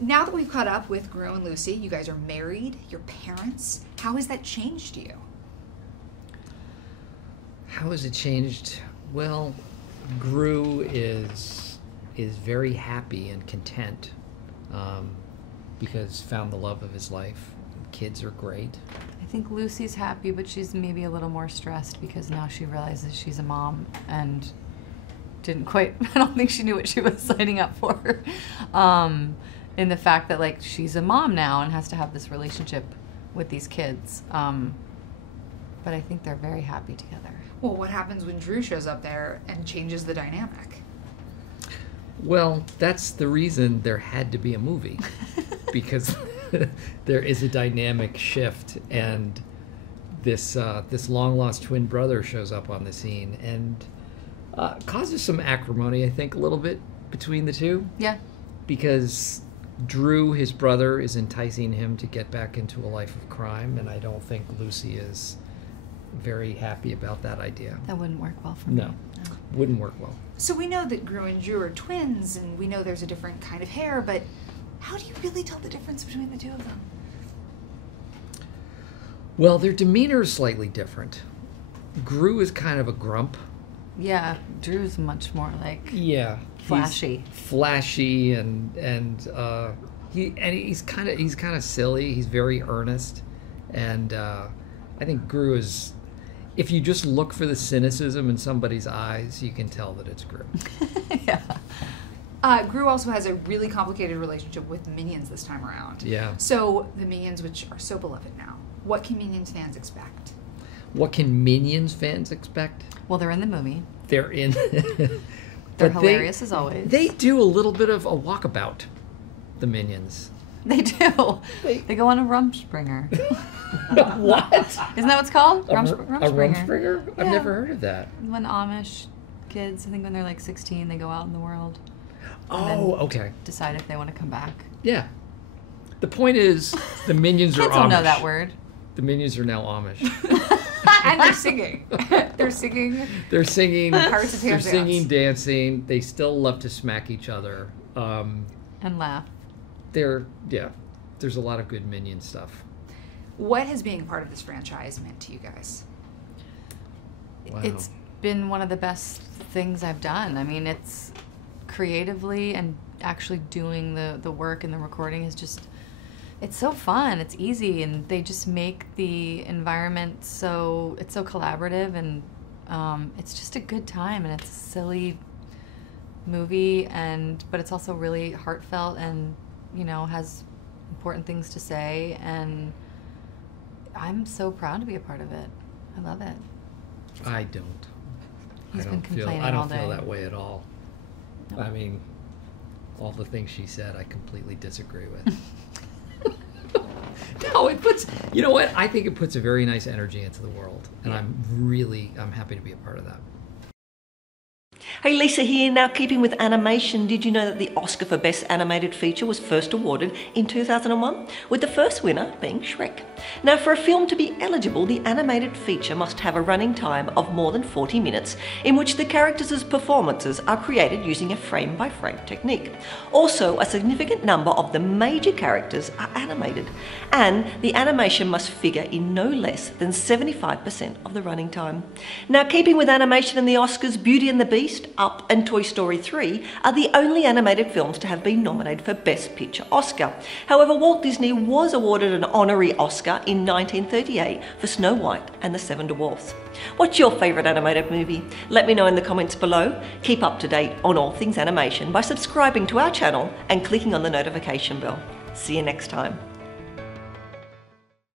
Now that we've caught up with Gru and Lucy, you guys are married, you're parents. How has that changed you? How has it changed? Well, Gru is very happy and content because found the love of his life. Kids are great. I think Lucy's happy, but she's maybe a little more stressed because now she realizes she's a mom and didn't quite, I don't think she knew what she was signing up for. In the fact that, like, she's a mom now and has to have this relationship with these kids. But I think they're very happy together. Well, what happens when Drew shows up there and changes the dynamic? Well, that's the reason there had to be a movie, because there is a dynamic shift, and this long-lost twin brother shows up on the scene and causes some acrimony, I think, a little bit between the two. Yeah. Because Drew, his brother, is enticing him to get back into a life of crime, and I don't think Lucy is very happy about that idea. That wouldn't work well for me. No, wouldn't work well. So we know that Gru and Drew are twins, and we know there's a different kind of hair, but how do you really tell the difference between the two of them? Well, their demeanor is slightly different. Gru is kind of a grump. Yeah, Drew's much more like flashy. Flashy and he's kind of silly. He's very earnest, and I think Gru is. If you just look for the cynicism in somebody's eyes, you can tell that it's Gru. Yeah. Gru also has a really complicated relationship with the Minions this time around. Yeah. So the Minions, which are so beloved now, what can Minions fans expect? What can Minions fans expect? Well, they're in the movie. They're in. They're hilarious as always. They do a little bit of a walkabout, the Minions. They do. They go on a Rumspringa. What? Isn't that what it's called? A Rumspringa? I've Yeah. never heard of that. When Amish kids, I think when they're like 16, they go out in the world. Oh, okay. Decide if they want to come back. Yeah. The point is, the Minions are Amish. Kids don't know that word. The Minions are now Amish. And they're singing. They're singing. They're singing. Pirates of They're Penzance. singing, dancing. They still love to smack each other. And laugh. There's a lot of good Minion stuff. What has being a part of this franchise meant to you guys? Wow. It's been one of the best things I've done. I mean, it's creatively and actually doing the work and the recording is just, it's so fun. It's easy, and they just make the environment it's so collaborative, and it's just a good time, and it's a silly movie, but it's also really heartfelt and, you know, has important things to say, and I'm so proud to be a part of it. I love it. I don't. He's been feel complaining all day. that way at all. No. I mean, all the things she said, I completely disagree with. No, you know what? I think it puts a very nice energy into the world, and I'm happy to be a part of that. Hey, Lisa here. Now, keeping with animation, did you know that the Oscar for Best Animated Feature was first awarded in 2001, with the first winner being Shrek? Now, for a film to be eligible, the animated feature must have a running time of more than 40 minutes, in which the characters' performances are created using a frame-by-frame technique. Also, a significant number of the major characters are animated, and the animation must figure in no less than 75% of the running time. Now, keeping with animation and the Oscars, Beauty and the Beast, Up and Toy Story 3 are the only animated films to have been nominated for Best Picture Oscar. However, Walt Disney was awarded an honorary Oscar in 1938 for Snow White and the Seven Dwarfs. What's your favourite animated movie? Let me know in the comments below. Keep up to date on all things animation by subscribing to our channel and clicking on the notification bell. See you next time.